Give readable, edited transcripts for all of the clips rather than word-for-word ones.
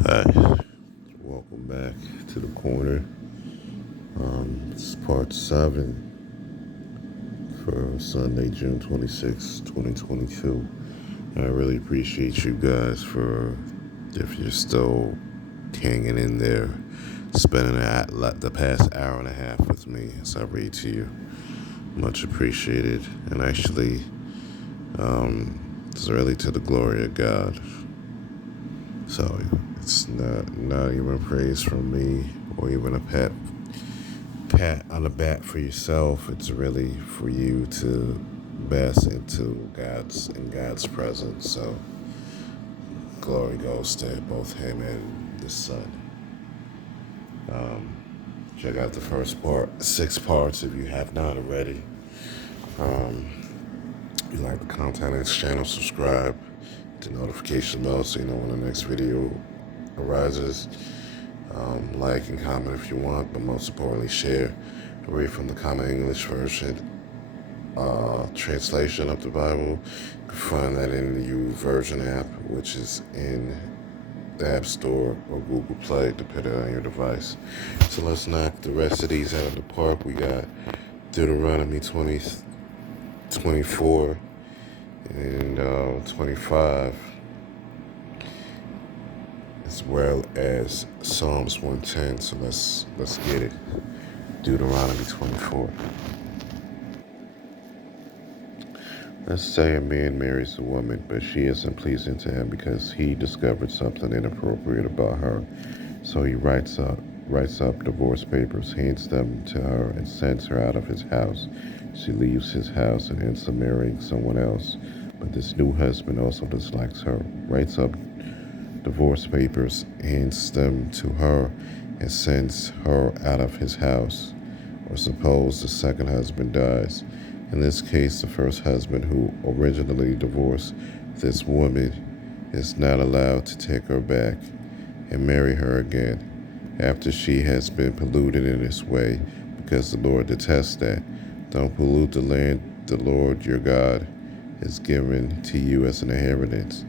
Hi, welcome back to the corner. This is part 7 for Sunday, June 26, 2022. I really appreciate you guys for, if you're still hanging in there, spending the past hour and a half with me as I read to you. Much appreciated. And actually, it's really to the glory of God. So it's not even praise from me or even a pat on the back for yourself. It's really for you to bask into God's presence. So glory goes to both Him and the Son. Check out the first part, 6 parts if you have not already. If you like the content of this channel, subscribe to the notification bell so you know when the next video arises. Like and comment if you want, but most importantly, share. Read from the Common English Version translation of the Bible. You can find that in the YouVersion app, which is in the App Store or Google Play, depending on your device. So let's knock the rest of these out of the park. We got Deuteronomy 24 and 25, as well as Psalms 110. So let's get it. Deuteronomy 24. Let's say a man marries a woman, but she isn't pleasing to him because he discovered something inappropriate about her. So he writes up divorce papers, hands them to her, and sends her out of his house. She leaves his house and ends up marrying someone else. But this new husband also dislikes her, writes up divorce papers, hands them to her, and sends her out of his house. Or suppose the second husband dies. In this case, the first husband who originally divorced this woman is not allowed to take her back and marry her again after she has been polluted in this way, because the Lord detests that. Don't pollute the land the Lord your God has given to you as an inheritance.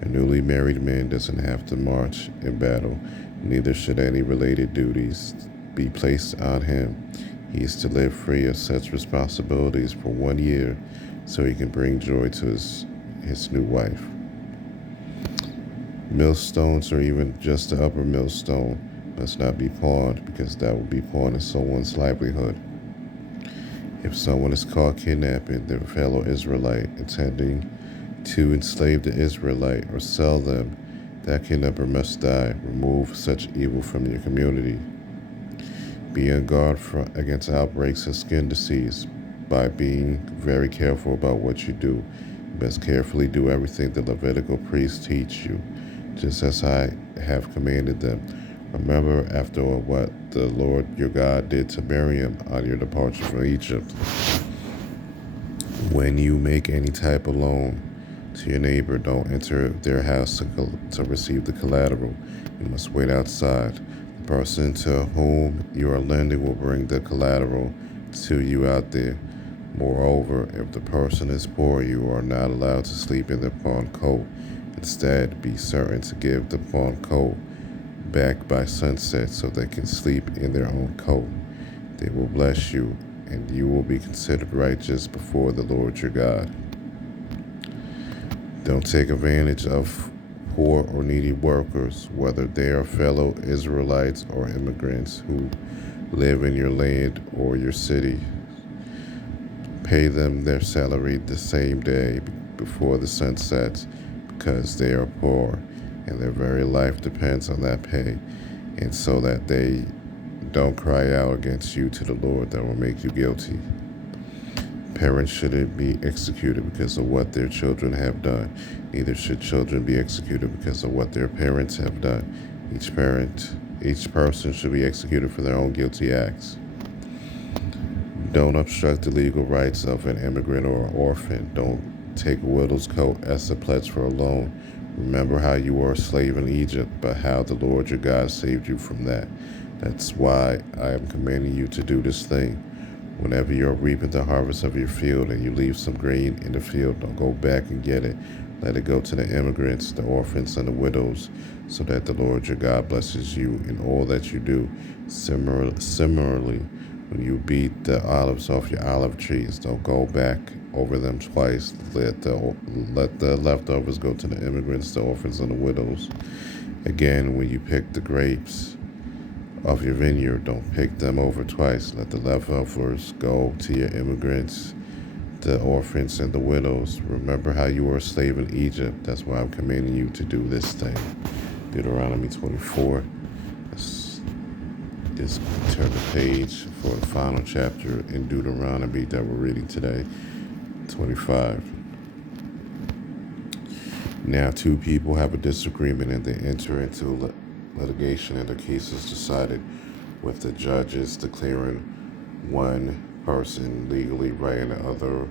A newly married man doesn't have to march in battle, neither should any related duties be placed on him. He is to live free of such responsibilities for 1 year so he can bring joy to his new wife. Millstones, or even just the upper millstone, must not be pawned, because that would be pawning someone's livelihood. If someone is caught kidnapping their fellow Israelite, intending to enslave the Israelite or sell them, that kidnapper must die. Remove such evil from your community. Be on guard against outbreaks of skin disease by being very careful about what you do. You must carefully do everything the Levitical priests teach you, just as I have commanded them. Remember after what the Lord your God did to Miriam on your departure from Egypt. When you make any type of loan to your neighbor, don't enter their house to receive the collateral. You must wait outside. The person to whom you are lending will bring the collateral to you out there. Moreover, if the person is poor, you are not allowed to sleep in their pawn coat. Instead, be certain to give the pawn coat back by sunset so they can sleep in their own coat. They will bless you, and you will be considered righteous before the Lord your God. Don't take advantage of poor or needy workers, whether they are fellow Israelites or immigrants who live in your land or your city. Pay them their salary the same day before the sun sets, because they are poor and their very life depends on that pay, and so that they don't cry out against you to the Lord that will make you guilty. Parents shouldn't be executed because of what their children have done. Neither should children be executed because of what their parents have done. Each person should be executed for their own guilty acts. Don't obstruct the legal rights of an immigrant or an orphan. Don't take a widow's coat as a pledge for a loan. Remember how you were a slave in Egypt, but how the Lord your God saved you from that. That's why I am commanding you to do this thing. Whenever you're reaping the harvest of your field and you leave some grain in the field, don't go back and get it. Let it go to the immigrants, the orphans, and the widows, so that the Lord your God blesses you in all that you do. Similarly, when you beat the olives off your olive trees, don't go back over them twice. Let the leftovers go to the immigrants, the orphans, and the widows. Again, when you pick the grapes of your vineyard, don't pick them over twice. Let the leftovers go to your immigrants, the orphans, and the widows. Remember how you were a slave in Egypt. That's why I'm commanding you to do this thing. Deuteronomy 24. Just turn the page for the final chapter in Deuteronomy that we're reading today, 25. Now, two people have a disagreement and they enter into litigation, and the case is decided with the judges declaring one person legally right and the other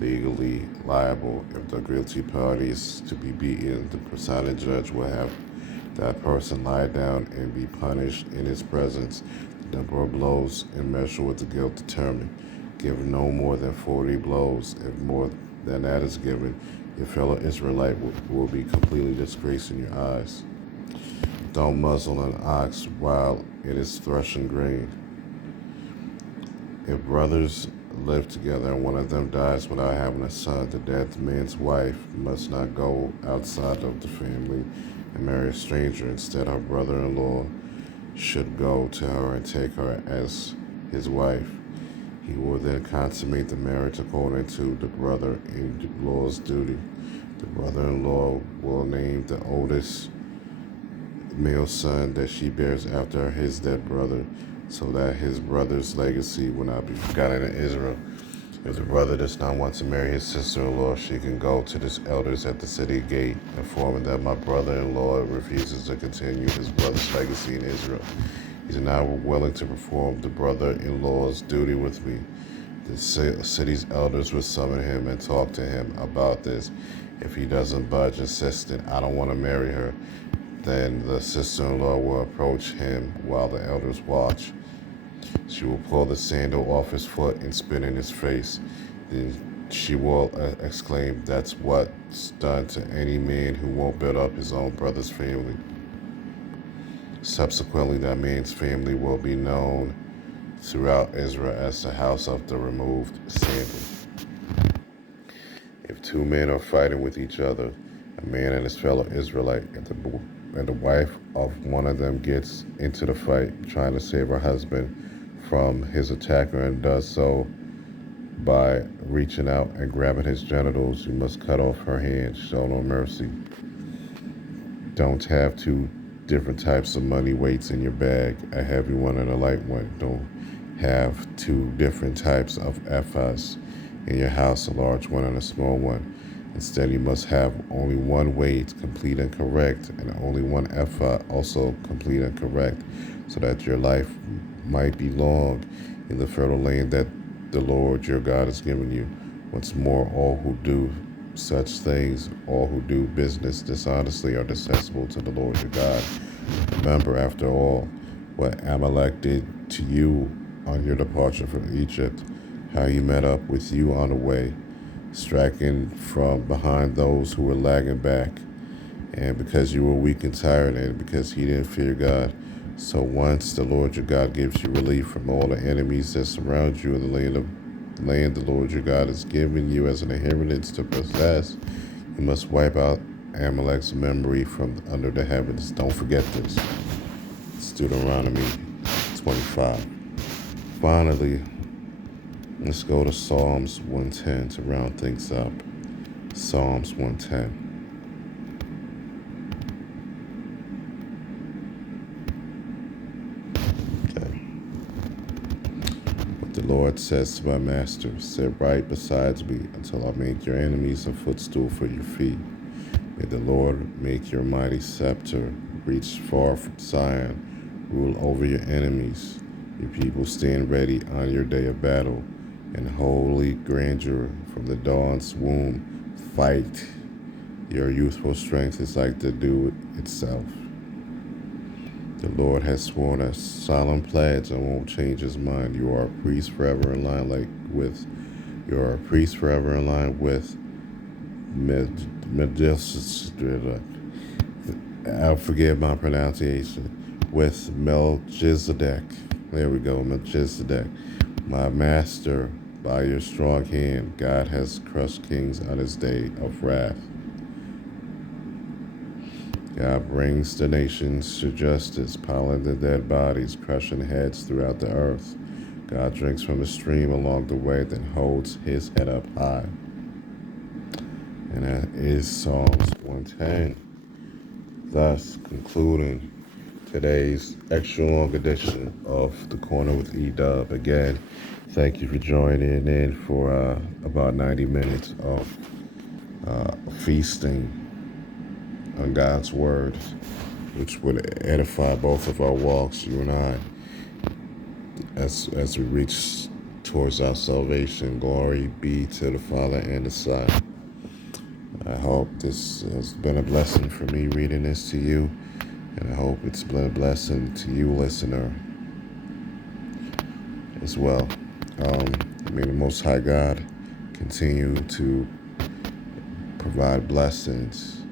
legally liable. If the guilty party is to be beaten, the presiding judge will have that person lie down and be punished in his presence. The number of blows and measure with the guilt determined. Give no more than 40 blows. If more than that is given, your fellow Israelite will be completely disgraced in your eyes. Don't muzzle an ox while it is threshing grain. If brothers live together and one of them dies without having a son, the dead man's wife must not go outside of the family and marry a stranger. Instead, her brother-in-law should go to her and take her as his wife. He will then consummate the marriage according to the brother-in-law's duty. The brother-in-law will name the oldest male son that she bears after his dead brother, so that his brother's legacy will not be forgotten in Israel. If the brother does not want to marry his sister-in-law, she can go to the elders at the city gate, informing them my brother-in-law refuses to continue his brother's legacy in Israel. He is not willing to perform the brother-in-law's duty with me. The city's elders will summon him and talk to him about this. If he doesn't budge, insisting, I don't want to marry her, then the sister-in-law will approach him while the elders watch. She will pull the sandal off his foot and spit in his face. Then she will exclaim, that's what's done to any man who won't build up his own brother's family. Subsequently, that man's family will be known throughout Israel as the house of the removed sandal. If two men are fighting with each other, a man and his fellow Israelite, and the wife of one of them gets into the fight, trying to save her husband from his attacker and does so by reaching out and grabbing his genitals, you must cut off her hand. Show no mercy. Don't have two different types of money weights in your bag, a heavy one and a light one. Don't have two different types of ephahs in your house, a large one and a small one. Instead, you must have only one weight, complete and correct, and only one ephah, also complete and correct, so that your life might be long in the fertile land that the Lord your God has given you. What's more, all who do such things, all who do business dishonestly, are detestable to the Lord your God. Remember, after all, what Amalek did to you on your departure from Egypt, how he met up with you on the way, striking from behind those who were lagging back, and because you were weak and tired, and because he didn't fear God. So once the Lord your God gives you relief from all the enemies that surround you in the land the Lord your God has given you as an inheritance to possess, you must wipe out Amalek's memory from under the heavens. Don't forget this. It's Deuteronomy 25. Finally, let's go to Psalms 110 to round things up. Psalms 110. The Lord says to my master, sit right beside me until I make your enemies a footstool for your feet. May the Lord make your mighty scepter reach far from Zion, rule over your enemies. Your people stand ready on your day of battle. In holy grandeur from the dawn's womb, fight. Your youthful strength is like the dew itself. The Lord has sworn a solemn pledge and won't change his mind. You are a priest forever in line with I'll forgive my pronunciation, with Melchizedek. There we go, Melchizedek. My master, by your strong hand, God has crushed kings on his day of wrath. God brings the nations to justice, piling the dead bodies, crushing heads throughout the earth. God drinks from a stream along the way, then holds his head up high. And that is Psalms 110. Thus concluding today's extra long edition of The Corner with E-Dub. Again, thank you for joining in for about 90 minutes of feasting on God's Word, which would edify both of our walks, you and I, as we reach towards our salvation. Glory be to the Father and the Son. I hope this has been a blessing for me reading this to you, and I hope it's been a blessing to you, listener, as well. May the Most High God continue to provide blessings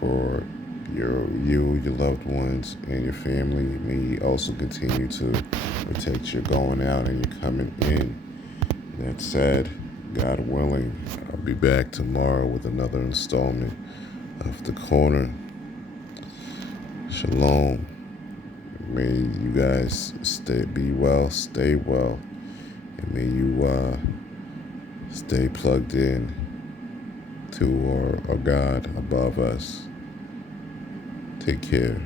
for your loved ones, and your family. May He also continue to protect your going out and your coming in. That said, God willing, I'll be back tomorrow with another installment of The Corner. Shalom. May you guys be well, stay well, and may you stay plugged in to our God above us. Take care.